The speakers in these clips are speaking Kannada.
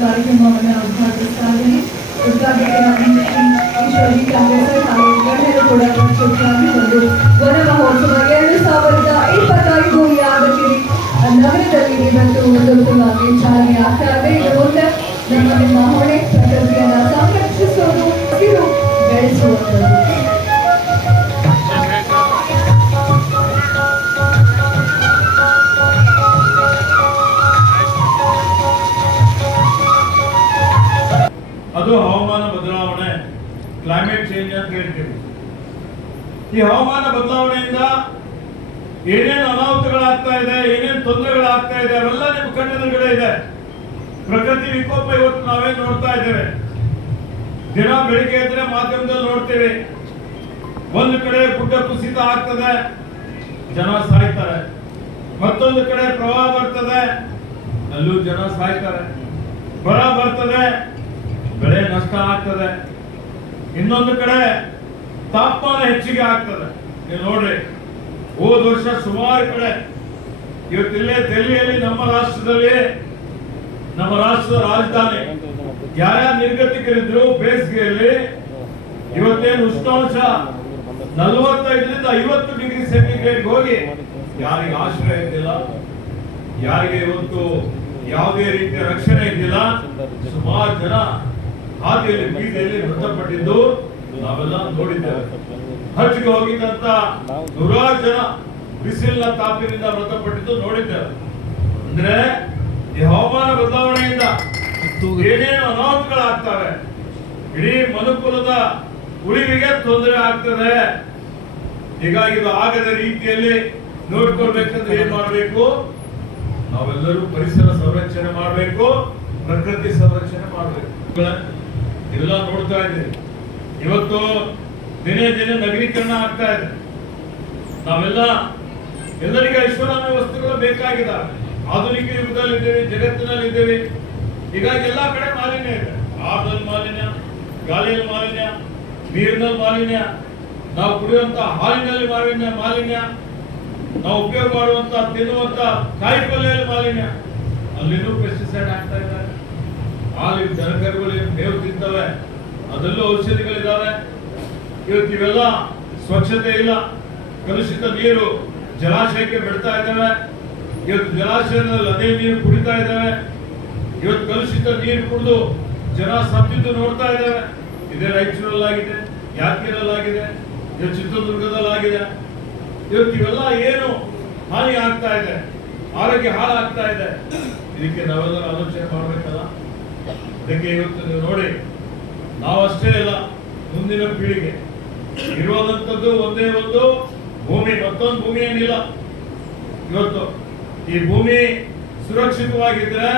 ಕಾರ್ಯಕ್ರಮವನ್ನು ಉದ್ಘಾಟಿಸ್ತಾ ಇದ್ದೀನಿ. ಶ್ರೀ ಈಶ್ವರಿ ಕಾಂಗ್ರೆಸ್ ಹಾಗೂ ಕೂಡ ಒಂದು ಎರಡು ಸಾವಿರದ ಇಪ್ಪತ್ತೈದು ಯಾದಗಿರಿ ನಗರದಲ್ಲಿ ಇವತ್ತು ಉತ್ತಮವಾಗಿ ಚಾಲನೆ ಆಗ್ತಾ ಇದೆ ಇದು ನಮ್ಮ ನಿಮ್ಮ ಹೊಣೆ, ಪ್ರಕೃತಿಯನ್ನು ಸಂರಕ್ಷಿಸುವುದು ಹಸಿರು ಬೆಳೆಸುವಂಥದ್ದು. ಈ ಹವಾಮಾನ ಬದಲಾವಣೆಯಿಂದ ಏನೇನು ಅನಾಹುತಗಳಾಗ್ತಾ ಇದೆ, ಏನೇನು ತೊಂದರೆಗಳಾಗ್ತಾ ಇದೆ, ಅವೆಲ್ಲ ನಿಮ್ಮ ಕಣ್ಣೆದುರುಗಡೆ ಇದೆ. ಪ್ರಕೃತಿ ವಿಕೋಪ ಇವತ್ತು ನಾವೇ ನೋಡ್ತಾ ಇದ್ದೇವೆ. ದಿನ ಬೆಳಿಗ್ಗೆ ಎದ್ರೆ ಮಾಧ್ಯಮದಲ್ಲಿ ನೋಡ್ತೇವೆ. ಒಂದು ಕಡೆ ಗುಡ್ಡ ಕುಸಿತ ಆಗ್ತದೆ, ಜನ ಸಾಯ್ತಾರೆ. ಮತ್ತೊಂದು ಕಡೆ ಪ್ರವಾಹ ಬರ್ತದೆ, ಅಲ್ಲೂ ಜನ ಸಾಯ್ತಾರೆ. ಬರ ಬರ್ತದೆ, ಬೆಳೆ ನಷ್ಟ ಆಗ್ತದೆ. ಇನ್ನೊಂದು ಕಡೆ ತಾಪಮಾನ ಹೆಚ್ಚಿಗೆ ಆಗ್ತದೆ. ನೀವು ನೋಡ್ರಿ, ಹೋದ ವರ್ಷ ಸುಮಾರು ಕಡೆ ಇವತ್ತಿಲ್ಲೇ ದೆಹಲಿಯಲ್ಲಿ ನಮ್ಮ ರಾಷ್ಟ್ರದಲ್ಲಿ, ನಮ್ಮ ರಾಷ್ಟ್ರದ ರಾಜಧಾನಿ. ಯಾರ್ಯಾರು ನಿರ್ಗತಿಕರಿದ್ರು ಬೇಸಿಗೆಯಲ್ಲಿ, ಇವತ್ತೇನು ಉಷ್ಣಾಂಶ ನಲವತ್ತೈದರಿಂದ ಐವತ್ತು ಡಿಗ್ರಿ ಸೆಂಟಿಗ್ರೇಡ್ ಹೋಗಿ, ಯಾರಿಗೆ ಆಶ್ರಯ ಇದ್ದಿಲ್ಲ, ಯಾರಿಗೆ ಇವತ್ತು ಯಾವುದೇ ರೀತಿಯ ರಕ್ಷಣೆ ಇದ್ದಿಲ್ಲ, ಸುಮಾರು ಜನ ಹಾದಿಯಲ್ಲಿ ಬೀದಿಯಲ್ಲಿ ಮೃತಪಟ್ಟಿದ್ದು. ನಾವೆಲ್ಲ ನೋಡಿದ್ದೇವೆ. ಹಜ್ಗೆ ಹೋಗಿದ್ದಂತ ನೂರಾರು ಜನ ಬಿಸಿಲಿನ ತಾಪಿನಿಂದ ಮೃತಪಟ್ಟಿದ್ದು ನೋಡಿದ್ದೇವೆ. ಅಂದ್ರೆ ಈ ಹವಾಮಾನ ಬದಲಾವಣೆಯಿಂದ ಏನೇನು ಅನಾಹುತಗಳಾಗ್ತವೆ, ಇಡೀ ಮನುಕುಲದ ಉಳಿವಿಗೆ ತೊಂದರೆ ಆಗ್ತದೆ. ಹೀಗಾಗಿ ಇದು ಆಗದ ರೀತಿಯಲ್ಲಿ ನೋಡ್ಕೊಳ್ಬೇಕಂದ್ರೆ ಏನ್ ಮಾಡಬೇಕು? ನಾವೆಲ್ಲರೂ ಪರಿಸರ ಸಂರಕ್ಷಣೆ ಮಾಡಬೇಕು, ಪ್ರಕೃತಿ ಸಂರಕ್ಷಣೆ ಮಾಡಬೇಕು. ಇದೆಲ್ಲ ನೋಡ್ತಾ ಇದ್ದೀವಿ. ಇವತ್ತು ದಿನೇ ದಿನೇ ನಗರೀಕರಣ ಆಗ್ತಾ ಇದೆ. ನಾವೆಲ್ಲ ಎಲ್ಲರಿಗೆ ಐಶ್ವರ್ಯ ವಸ್ತುಗಳು ಬೇಕಾಗಿದೆ. ಆಧುನಿಕ ಯುಗದಲ್ಲಿ ಇದ್ದೇವೆ ಜಗತ್ತಿನಲ್ಲಿ ಇದ್ದೇವೆ ಹೀಗಾಗಿ ಎಲ್ಲಾ ಕಡೆ ಮಾಲಿನ್ಯ ಇದೆ. ಆಹಾರದಲ್ಲಿ ಮಾಲಿನ್ಯ ಗಾಳಿಯಲ್ಲಿ ಮಾಲಿನ್ಯ ನೀರಿನಲ್ಲಿ ಮಾಲಿನ್ಯ, ನಾವು ಕುಡಿಯುವಂತ ಹಾಲಿನಲ್ಲಿ ಮಾಲಿನ್ಯ ಮಾಲಿನ್ಯ, ನಾವು ಉಪಯೋಗ ಮಾಡುವಂತ, ತಿನ್ನುವಂತ ಕಾಯಿ ಪಲ್ಯದಲ್ಲಿ ಮಾಲಿನ್ಯ. ಅಲ್ಲಿನೂ ಪೆಸ್ಟಿಸೈಡ್ ಆಗ್ತಾ ಇದ್ದಾರೆ. ಹಾಲು ದನಕರುಗಳು ಮೇವು ತಿಂತವೆ? ಅದರಲ್ಲೂ ಔಷಧಿಗಳಿದ್ದಾವೆ. ಇವತ್ತು ಇವೆಲ್ಲ ಸ್ವಚ್ಛತೆ ಇಲ್ಲ. ಕಲುಷಿತ ನೀರು ಜಲಾಶಯಕ್ಕೆ ಬಿಡ್ತಾ ಇದ್ದಾವೆ. ಇವತ್ತು ಜಲಾಶಯದಲ್ಲಿ ಅದೇ ನೀರು ಕುಡಿತಾ ಇದ್ದಾವೆ. ಇವತ್ತು ಕಲುಷಿತ ನೀರು ಕುಡಿದು ಜನ ಸತ್ತಿದ್ದು ನೋಡ್ತಾ ಇದ್ದಾವೆ. ಇದೇ ರಾಯಚೂರಲ್ಲಾಗಿದೆ ಯಾದಗಿರಲ್ಲಾಗಿದೆ ಇದು ಚಿತ್ರದುರ್ಗದಲ್ಲಾಗಿದೆ. ಇವತ್ತು ಇವೆಲ್ಲ ಏನು ಹಾನಿ ಆಗ್ತಾ ಇದೆ? ಆರೋಗ್ಯ ಹಾಳಾಗ್ತಾ ಇದೆ. ಇದಕ್ಕೆ ನಾವೆಲ್ಲರೂ ಆಲೋಚನೆ ಮಾಡಬೇಕಲ್ಲ? ಅದಕ್ಕೆ ಇವತ್ತು ನೀವು ನೋಡಿ ನಾವಷ್ಟೇ ಇಲ್ಲ ಮುಂದಿನ ಪೀಳಿಗೆ. ಇರುವಂತದ್ದು ಒಂದೇ ಒಂದು ಭೂಮಿ, ಮತ್ತೊಂದು ಭೂಮಿ ಏನಿಲ್ಲ. ಇವತ್ತು ಈ ಭೂಮಿ ಸುರಕ್ಷಿತವಾಗಿದ್ರೆ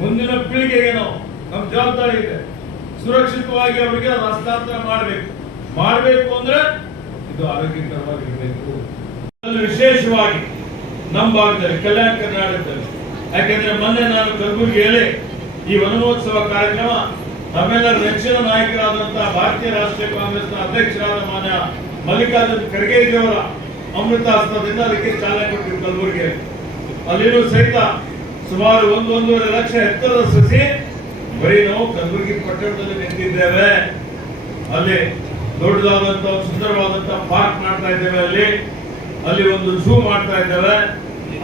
ಮುಂದಿನ ಪೀಳಿಗೆಗೇನೋ ನಮ್ಮ ಜವಾಬ್ದಾರಿ ಇದೆ. ಸುರಕ್ಷಿತವಾಗಿ ಅವರಿಗೆ ಹಸ್ತಾಂತರ ಮಾಡಬೇಕು. ಮಾಡಬೇಕು ಅಂದ್ರೆ ಇದು ಆರೋಗ್ಯಕರವಾಗಿರಬೇಕು. ವಿಶೇಷವಾಗಿ ನಮ್ಮ ಭಾಗದಲ್ಲಿ, ಕಲ್ಯಾಣ ಕರ್ನಾಟಕದಲ್ಲಿ. ಯಾಕೆಂದ್ರೆ ಮೊನ್ನೆ ನಾನು ಕಲಬುರಗಿಯಲ್ಲಿ ಈ ವನಮಹೋತ್ಸವ ಕಾರ್ಯಕ್ರಮ ನಮ್ಮೆಲ್ಲರ ನೆಚ್ಚಿನ ನಾಯಕರಾದಂತಹ ಭಾರತೀಯ ರಾಷ್ಟ್ರೀಯ ಕಾಂಗ್ರೆಸ್ನ ಅಧ್ಯಕ್ಷರಾದ ಮಾನ್ಯ ಮಲ್ಲಿಕಾರ್ಜುನ್ ಖರ್ಗೆಜಿಯವರ ಅಮೃತ ಹಸ್ತದಿಂದ ಅದಕ್ಕೆ ಚಾಲನೆ ಕೊಟ್ಟಿದ್ದು ಕಲಬುರಗಿ ಅಲ್ಲಿನೂ ಸಹಿತ ಸುಮಾರು ಒಂದೊಂದೂವರೆ ಲಕ್ಷ ಎತ್ತರದ ಸಸಿ ಬರೀ ನಾವು ಕಲಬುರಗಿ ಪಟ್ಟಣದಲ್ಲಿ ನಿಂತಿದ್ದೇವೆ ಅಲ್ಲಿ ದೊಡ್ಡದಾದಂತ ಸುಂದರವಾದಂತಹ ಸುಂದರವಾದಂತ ಪಾರ್ಕ್ ಮಾಡ್ತಾ ಇದ್ದೇವೆ ಅಲ್ಲಿ. ಅಲ್ಲಿ ಒಂದು ಝೂ ಮಾಡ್ತಾ ಇದ್ದೇವೆ.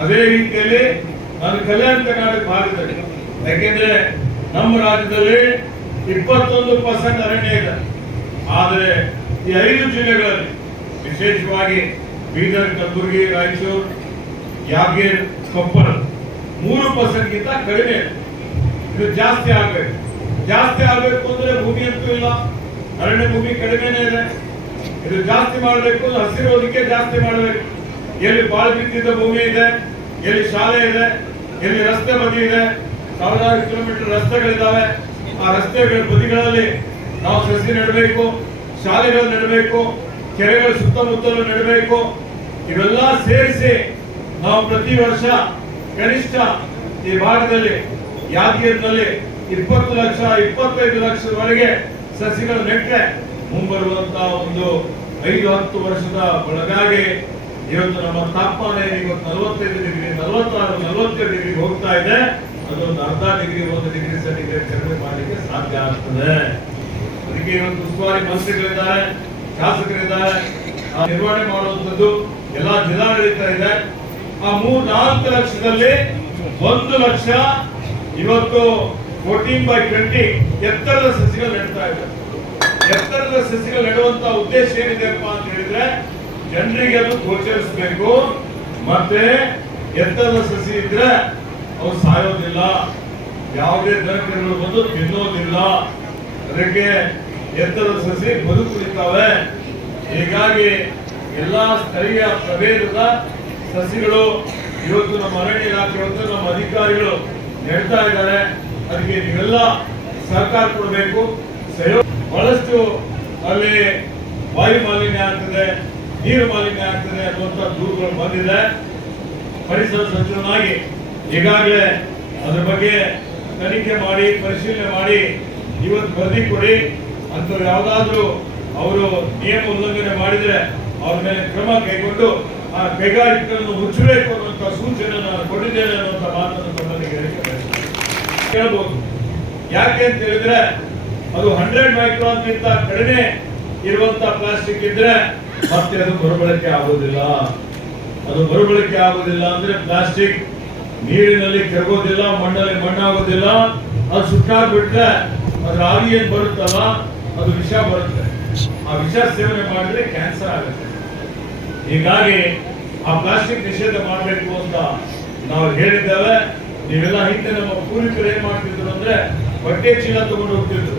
ಅದೇ ರೀತಿಯಲ್ಲಿ ನಾನು ಕಲ್ಯಾಣ ಕರ್ನಾಟಕ ಭಾಗದಲ್ಲಿ, ಯಾಕೆಂದ್ರೆ ನಮ್ಮ ರಾಜ್ಯದಲ್ಲಿ ಇಪ್ಪತ್ತೊಂದು ಪರ್ಸೆಂಟ್ ಅರಣ್ಯ ಇದೆ. ಆದರೆ ಈ ಐದು ಜಿಲ್ಲೆಗಳಲ್ಲಿ ವಿಶೇಷವಾಗಿ ಬೀದರ್, ಕಲಬುರಗಿ, ರಾಯಚೂರು, ಯಾದಗಿರಿ, ಕೊಪ್ಪಳ ಮೂರು ಪರ್ಸೆಂಟ್ ಗಿಂತ ಕಡಿಮೆ ಇದೆ. ಜಾಸ್ತಿ ಆಗಬೇಕು. ಜಾಸ್ತಿ ಆಗಬೇಕು ಅಂದ್ರೆ ಭೂಮಿ ಅಂತೂ ಇಲ್ಲ. ಅರಣ್ಯ ಭೂಮಿ ಕಡಿಮೆನೇ ಇದೆ. ಇದು ಜಾಸ್ತಿ ಮಾಡಬೇಕು, ಹಸಿರು ಜಾಸ್ತಿ ಮಾಡಬೇಕು. ಎಲ್ಲಿ ಬಾಳು ಬಿದ್ದಿದ್ದ ಭೂಮಿ ಇದೆ, ಎಲ್ಲಿ ಶಾಲೆ ಇದೆ, ಎಲ್ಲಿ ರಸ್ತೆ ಬದಿ ಇದೆ, ಸಾವಿರಾರು ಕಿಲೋಮೀಟರ್ ರಸ್ತೆಗಳಿದ್ದಾವೆ. ಆ ರಸ್ತೆಗಳ ಬದಿಗಳಲ್ಲಿ ನಾವು ಸಸಿ ನೆಡಬೇಕು, ಶಾಲೆಗಳು ನೆಡಬೇಕು, ಕೆರೆಗಳ ಸುತ್ತಮುತ್ತಲು ನೆಡಬೇಕು. ಇವೆಲ್ಲ ಸೇರಿಸಿ ನಾವು ಪ್ರತಿ ವರ್ಷ ಕನಿಷ್ಠ ಈ ಭಾಗದಲ್ಲಿ ಯಾದಗಿರಿನಲ್ಲಿ ಇಪ್ಪತ್ತು ಲಕ್ಷ, ಇಪ್ಪತ್ತೈದು ಲಕ್ಷದವರೆಗೆ ಸಸಿಗಳು ನೆಟ್ಟರೆ ಮುಂಬರುವಂತಹ ಒಂದು ಐದು, ಹತ್ತು ವರ್ಷದ ಒಳಗಾಗಿ ಇವತ್ತು ನಮ್ಮ ತಾಪಮಾನ ಇವತ್ತು ನಲವತ್ತೈದು ಡಿಗ್ರಿ, ನಲವತ್ತಾರು, ನಲವತ್ತೇಳು ಡಿಗ್ರಿ ಹೋಗ್ತಾ ಇದೆ. ಅದೊಂದು ಅರ್ಧ ಡಿಗ್ರಿ ಒಂದು ಡಿಗ್ರಿ ಸೆಂಟಿಗ್ರೇಡ್ ಕಡಿಮೆ ಮಾಡಲಿಕ್ಕೆ ಸಾಧ್ಯ ಆಗ್ತದೆ. ಅದಕ್ಕೆ ಇವತ್ತು ಉಸ್ತುವಾರಿ ಮಂತ್ರಿಗಳಿದ್ದಾರೆ, ಶಾಸಕರಿದ್ದಾರೆ. ನಿರ್ವಹಣೆ ಮಾಡುವಂಥದ್ದು ಎಲ್ಲಾ ಜಿಲ್ಲಾಡಳಿತ ಇದೆ ಆ ಮೂರ್ ನಾಲ್ಕು ಲಕ್ಷದಲ್ಲಿ ಒಂದು ಲಕ್ಷ ಇವತ್ತು ಫೋರ್ಟೀನ್ ಬೈ ಟ್ವೆಂಟಿ ಎತ್ತರದ ಸಸಿಗಳು ನೆಡ್ತಾ ಇದೆ. ಎತ್ತರದ ಸಸಿಗಳು ನೆಡುವಂತ ಉದ್ದೇಶ ಏನಿದೆಯಪ್ಪ ಅಂತ ಹೇಳಿದ್ರೆ ಜನರಿಗೆ ಅದು ಗೋಚರಿಸಬೇಕು. ಮತ್ತೆ ಎತ್ತರದ ಸಸಿ ಇದ್ರೆ ಅವು ಸಾಯೋದಿಲ್ಲ, ಯಾವುದೇ ದನಕರುಗಳು ಬಂದು ತಿನ್ನೋದಿಲ್ಲ. ಅದಕ್ಕೆ ಎತ್ತರದ ಸಸಿ ಬದುಕುಳಿತಾವೆ ಹೀಗಾಗಿ ಎಲ್ಲಾ ಸ್ಥಳೀಯ ಪ್ರಭೇದದ ಸಸಿಗಳು ಇವತ್ತು ನಮ್ಮ ಅರಣ್ಯ ಇಲಾಖೆ ಅಂತ ನಮ್ಮ ಅಧಿಕಾರಿಗಳು ಹೇಳ್ತಾ ಇದ್ದಾರೆ. ಅದಕ್ಕೆ ನೀವೆಲ್ಲ ಸಹಕಾರ ಕೊಡಬೇಕು. ಸಹಯೋಗ ಬಹಳಷ್ಟು ಅಲ್ಲಿ ವಾಯು ಮಾಲಿನ್ಯ ಆಗ್ತದೆ, ನೀರು ಮಾಲಿನ್ಯ ಆಗ್ತದೆ ಅನ್ನುವಂಥ ದೂರುಗಳು ಬಂದಿದೆ. ಪರಿಸರ ಸಚಿವನಾಗಿ ಈಗಾಗಲೇ ಅದ್ರ ಬಗ್ಗೆ ತನಿಖೆ ಮಾಡಿ, ಪರಿಶೀಲನೆ ಮಾಡಿ ಇವತ್ತು ವರದಿ ಕೊಡಿ ಅಂತ ಯಾವುದಾದ್ರೂ ಅವರು ನಿಯಮ ಉಲ್ಲಂಘನೆ ಮಾಡಿದ್ರೆ ಅವ್ರ ಮೇಲೆ ಕ್ರಮ ಕೈಗೊಂಡು ಆ ಕೈಗಾರಿಕೆಗಳನ್ನು ಮುಚ್ಚಬೇಕು ಅನ್ನುವಂಥ ಸೂಚನೆ ನಾನು ಕೊಟ್ಟಿದ್ದೇನೆ ಅನ್ನುವಂಥ ಮಾತನ್ನು ತಮ್ಮಲ್ಲಿ ಕೇಳ್ಬೋದು. ಯಾಕೆ ಅಂತ ಹೇಳಿದ್ರೆ ಅದು ಹಂಡ್ರೆಡ್ ಮೈಕ್ರಾನ್ ಗಿಂತ ಕಡಿಮೆ ಇರುವಂತ ಪ್ಲಾಸ್ಟಿಕ್ ಇದ್ರೆ ಮತ್ತೆ ಅದು ಮರುಬಳಕೆ ಆಗೋದಿಲ್ಲ ಅದು ಮರುಬಳಕೆ ಆಗೋದಿಲ್ಲ ಅಂದ್ರೆ ಪ್ಲಾಸ್ಟಿಕ್ ನೀರಿನಲ್ಲಿ ಕರಗೋದಿಲ್ಲ, ಮಣ್ಣಲ್ಲಿ ಮಣ್ಣಾಗೋದಿಲ್ಲ, ಅದು ಸುಟ್ಟಾಗ್ಬಿಟ್ರೆ ಅದ್ರ ಆಗಿ ಏನ್ ಬರುತ್ತಲ್ಲ, ಅದು ವಿಷ ಬರುತ್ತೆ. ಆ ವಿಷ ಸೇವನೆ ಮಾಡಿದ್ರೆ ಕ್ಯಾನ್ಸರ್ ಆಗುತ್ತೆ. ಹೀಗಾಗಿ ಆ ಪ್ಲಾಸ್ಟಿಕ್ ನಿಷೇಧ ಮಾಡಬೇಕು ಅಂತ ನಾವು ಹೇಳಿದ್ದೇವೆ. ನೀವೆಲ್ಲ ಹಿಂದೆ ನಮ್ಮ ಪೂರ್ವಿಕರು ಏನ್ ಮಾಡ್ತಿದ್ರು ಅಂದ್ರೆ ಬಟ್ಟೆ ಚೀಲ ತಗೊಂಡು ಹೋಗ್ತಿದ್ರು.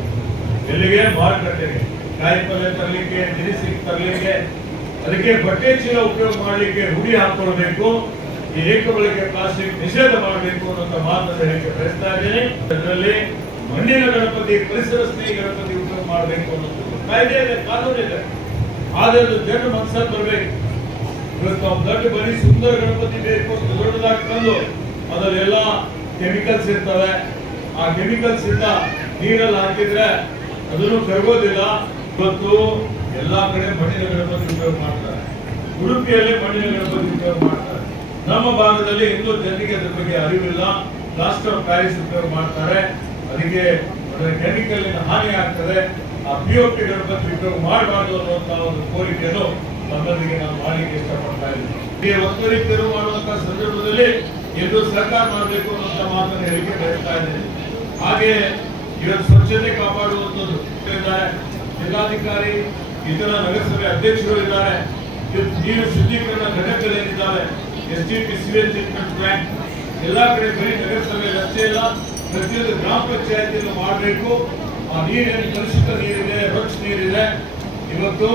ಎಲ್ಲಿಗೆ? ಮಾರುಕಟ್ಟೆಗೆ. ಕಾಯಿ ಪಲ್ಯ ತರಲಿಕ್ಕೆ, ದಿನಸಿ ತರಲಿಕ್ಕೆ. ಅದಕ್ಕೆ ಬಟ್ಟೆ ಚೀಲ ಉಪಯೋಗ ಮಾಡಲಿಕ್ಕೆ ಹುಡಿ ಹಾಕೊಳ್ಬೇಕು. ಈ ಏಕ ಬಳಕೆ ಪ್ಲಾಸ್ಟಿಕ್ ನಿಷೇಧ ಮಾಡಬೇಕು ಅನ್ನೋ ಮಾತನ್ನು ಹೇಳಿಕೆ ಬಯಸ್ತಾ ಇದ್ದೇನೆ. ಅದರಲ್ಲಿ ಮಣ್ಣಿನ ಗಣಪತಿ, ಪರಿಸರ ಸ್ನೇಹಿ ಗಣಪತಿ ಉಪಯೋಗ ಮಾಡಬೇಕು ಅನ್ನೋದು ಕಾಯ್ದೆ ಇದೆ ಕಾನೂನು ಇದೆ ಆದರೆ ಅದು ದೊಡ್ಡ ಮನಸ್ಸಲ್ಲಿ ಬರಬೇಕು. ಇವತ್ತು ನಾವು ದೊಡ್ಡ ಬರೀ ಸುಂದರ ಗಣಪತಿ ಬೇಕು ಅಂತ ದೊಡ್ಡದಾಗಿ ತಂದು ಅದರಲ್ಲೆಲ್ಲ ಕೆಮಿಕಲ್ಸ್ ಇರ್ತವೆ. ಆ ಕೆಮಿಕಲ್ಸ್ ಇಂದ ನೀರಲ್ಲಿ ಹಾಕಿದ್ರೆ ಅದನ್ನು ಕರಗೋದಿಲ್ಲ. ಇವತ್ತು ಎಲ್ಲಾ ಕಡೆ ಮಣ್ಣಿನ ಗಣಪತಿ ಉಪಯೋಗ ಮಾಡ್ತಾರೆ. ಉಡುಪಿಯಲ್ಲಿ ಮಣ್ಣಿನ ಗಣಪತಿ ಉಪಯೋಗ ಮಾಡ್ತಾರೆ. ನಮ್ಮ ಭಾಗದಲ್ಲಿ ಇಂದು ಜನರಿಗೆ ಅದ್ರ ಬಗ್ಗೆ ಅರಿವಿಲ್ಲ. ಪ್ಲಾಸ್ಟರ್ ಆಫ್ ಪ್ಯಾರಿಸ್ ಉಪಯೋಗ ಮಾಡ್ತಾರೆ. ಅದಕ್ಕೆ ಕೆಮಿಕಲ್ ಹಾನಿ ಆಗ್ತದೆ. ಆ ಪಿ ಒ ಪಿ ಗಣಪತಿ ಉಪಯೋಗ ಮಾಡಬಾರ್ದು ಅನ್ನುವಂತಹ ಒಂದು ಕೋರಿಕೆಯನ್ನು ನಮ್ಮೊಂದಿಗೆ ನಾನು ಮಾಡಲಿಕ್ಕೆ ಇಷ್ಟಪಡ್ತಾ ಇದ್ದೀನಿ. ಈ ಒತ್ತುವರಿ ತೆರವು ಮಾಡುವಂಥ ಸಂದರ್ಭದಲ್ಲಿ ಎಲ್ಲರೂ ಸರ್ಕಾರ ಮಾಡಬೇಕು ಅನ್ನುವಂತ ಮಾತನ್ನು ಹೇಳಿಕೆ ಬಯಸ್ತಾ ಇದ್ದೀನಿ. ಹಾಗೆ ಇವತ್ತು ಸ್ವಚ್ಛತೆ ಕಾಪಾಡುವಂಥದ್ದು ಜಿಲ್ಲಾಧಿಕಾರಿ, ಇತರ ನಗರಸಭೆ ಅಧ್ಯಕ್ಷರು ಇದ್ದಾರೆ. ನೀರು ಶುದ್ಧೀಕರಣ ಘಟಕಗಳೇನಿದ್ದಾವೆ S D P C treatment plant ಎಲ್ಲಾ ಕಡೆ ಬರೀ ನಗರಸಭೆ ಅಷ್ಟೇ ಇಲ್ಲ. ಪ್ರತಿಯೊಂದು ಗ್ರಾಮ ಪಂಚಾಯತಿಯನ್ನು ಮಾಡಬೇಕು. ಆ ನೀರಿನ ಕಲುಷಿತ ನೀರಿದೆ ರಕ್ಷ ನೀರಿದೆ. ಇವತ್ತು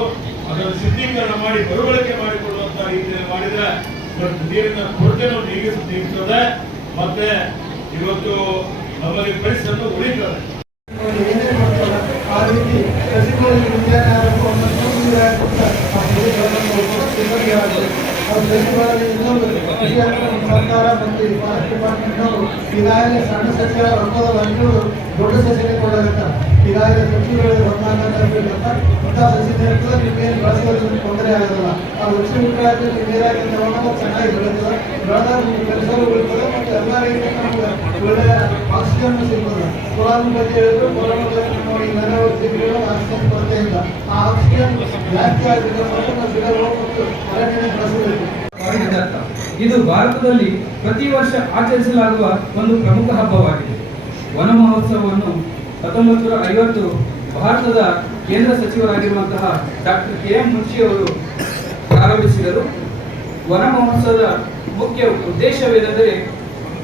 ಅದರ ಶುದ್ಧೀಕರಣ ಮಾಡಿ ಮರುಬಳಕೆ ಮಾಡಿಕೊಳ್ಳುವಂತ ರೀತಿಯಲ್ಲಿ ಮಾಡಿದ್ರೆ ಇವತ್ತು ನೀರಿನ ಕೊರತೆನೂ ನೀಗಿಸ್ ಮತ್ತೆ ಇವತ್ತು ನಮ್ಮಲ್ಲಿ ಪರಿಸರ ಉಳಿತದೆ. ಆ ರೀತಿ ಕಸಿಕೊಳ್ಳಿ ವಿದ್ಯಾರ್ಥಿಗಳು ಸರ್ಕಾರ ಮತ್ತು ಈಗಾಗಲೇ ಸಣ್ಣ ಸಸ್ಯ ರೊಕ್ಕದ ದೊಡ್ಡ ಸಸ್ಯಕ್ಕೆ ಕೊಡಲಿರ್ತಾರೆ ಈಗಾಗಲೇ ಸಸ್ಯ ಇರ್ತದೆ ನಿಮ್ಗೇನು ತೊಂದರೆ ಆಗೋದಿಲ್ಲ. ಆ ಉಚಿತ ನೀರಾಗಿ ತಗೊಂಡಾಗ ಚೆನ್ನಾಗಿ ಬೆಳೀತದೆ ಬೆಳೆದಾಗ ನಿಮ್ಗೆ ಪರಿಸರ ಬೀಳ್ತದೆ ಮತ್ತು ಎಲ್ಲ ರೀತಿಯಿಂದ ನಮ್ಗೆ ಒಳ್ಳೆಯ ಆಕ್ಸಿಜನ್ ಸಿಗ್ತದೆ. ಕುರಾನ್ ಹೇಳಿದ್ರು ಆಕ್ಸಿಜನ್ ಆ ಆಕ್ಸಿಜನ್ ಜಾಸ್ತಿ ಆಗಿದೆ ಮತ್ತು ಗಿಡಗಳು ಇದು ಭಾರತದಲ್ಲಿ ಪ್ರತಿ ವರ್ಷ ಆಚರಿಸಲಾಗುವ ಒಂದು ಪ್ರಮುಖ ಹಬ್ಬವಾಗಿದೆ. ವನ ಮಹೋತ್ಸವವನ್ನು ಹತ್ತೊಂಬತ್ತು ನೂರ ಐವತ್ತು ಭಾರತದ ಕೇಂದ್ರ ಸಚಿವರಾಗಿರುವಂತಹ ಡಾಕ್ಟರ್ ಕೆ ಎಂ ಮುನ್ಷಿಯವರು ಪ್ರಾರಂಭಿಸಿದರು. ವನ ಮಹೋತ್ಸವದ ಮುಖ್ಯ ಉದ್ದೇಶವೇನೆಂದರೆ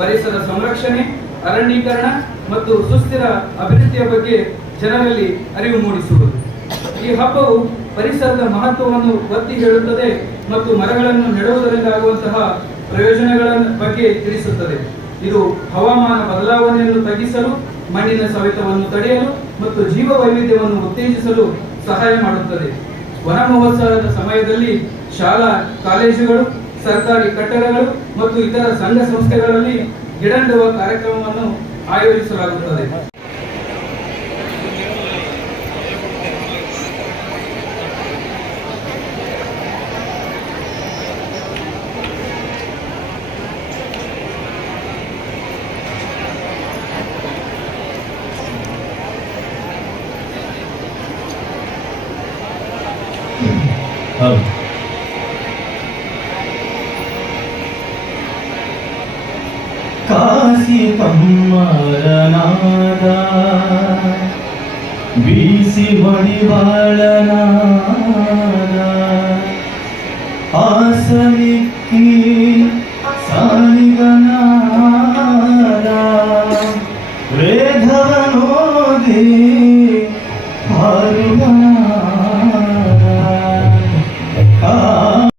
ಪರಿಸರ ಸಂರಕ್ಷಣೆ, ಅರಣ್ಯೀಕರಣ ಮತ್ತು ಸುಸ್ಥಿರ ಅಭಿವೃದ್ಧಿಯ ಬಗ್ಗೆ ಜನರಲ್ಲಿ ಅರಿವು ಮೂಡಿಸುವುದು. ಈ ಹಬ್ಬವು ಪರಿಸರದ ಮಹತ್ವವನ್ನು ಒತ್ತಿ ಹೇಳುತ್ತದೆ ಮತ್ತು ಮರಗಳನ್ನು ನೆಡುವುದರಿಂದ ಆಗುವಂತಹ ಪ್ರಯೋಜನಗಳ ಬಗ್ಗೆ ತಿಳಿಸುತ್ತದೆ. ಇದು ಹವಾಮಾನ ಬದಲಾವಣೆಯನ್ನು ತಗ್ಗಿಸಲು ಮಣ್ಣಿನ ಸವೆತವನ್ನು ತಡೆಯಲು ಮತ್ತು ಜೀವ ವೈವಿಧ್ಯವನ್ನು ಉತ್ತೇಜಿಸಲು ಸಹಾಯ ಮಾಡುತ್ತದೆ. ವನ ಮಹೋತ್ಸವದ ಸಮಯದಲ್ಲಿ ಶಾಲಾ, ಕಾಲೇಜುಗಳು, ಸರ್ಕಾರಿ ಕಟ್ಟಡಗಳು ಮತ್ತು ಇತರ ಸಂಘ ಸಂಸ್ಥೆಗಳಲ್ಲಿ ಗಿಡ ನೆಡುವ ಕಾರ್ಯಕ್ರಮವನ್ನು ಆಯೋಜಿಸಲಾಗುತ್ತದೆ. కాశీ కమ్మరనాదా బీసి మణివాళనా